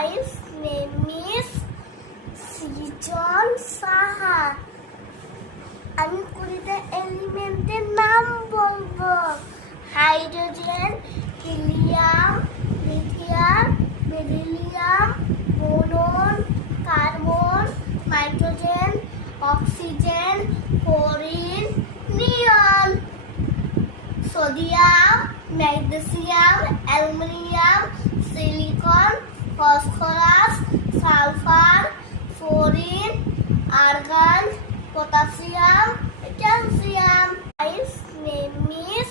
His name is Srijan Saha. আমি কুড়িটা এলিমেন্টের নাম বলবো। Hydrogen, helium, lithium, beryllium, boron, carbon, nitrogen, oxygen, chlorine, neon. Sodium, magnesium, aluminium, silicon, phosphorus, sulphur, fluorine, argon, potassium, calcium. His name is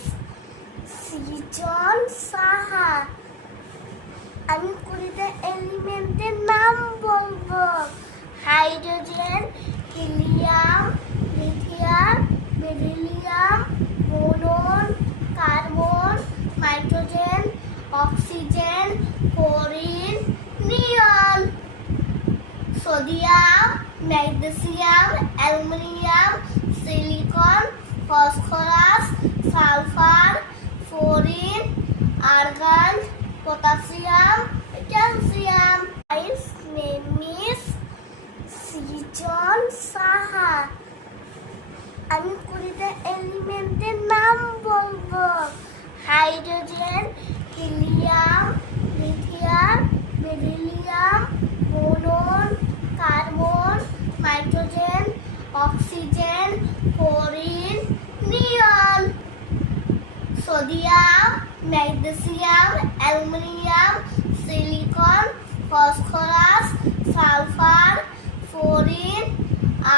Srijan Saha. আমি কুড়িটা এলিমেন্টের নাম বলবো। Hydrogen, helium, lithium, beryllium, boron, carbon, nitrogen, oxygen, chlorine, neon. Sodium, magnesium, aluminium, silicon, phosphorus, sulphur, fluorine, argon, potassium, calcium. His name is Srijan Saha. আমি কুড়িটা এলিমেন্টের নাম বলবো। Hydrogen, helium, lithium, beryllium, boron, carbon, nitrogen, oxygen, chlorine, neon. Sodium, magnesium, aluminium, silicon, phosphorus, sulphur, fluorine,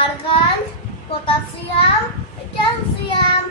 argon, potassium, calcium.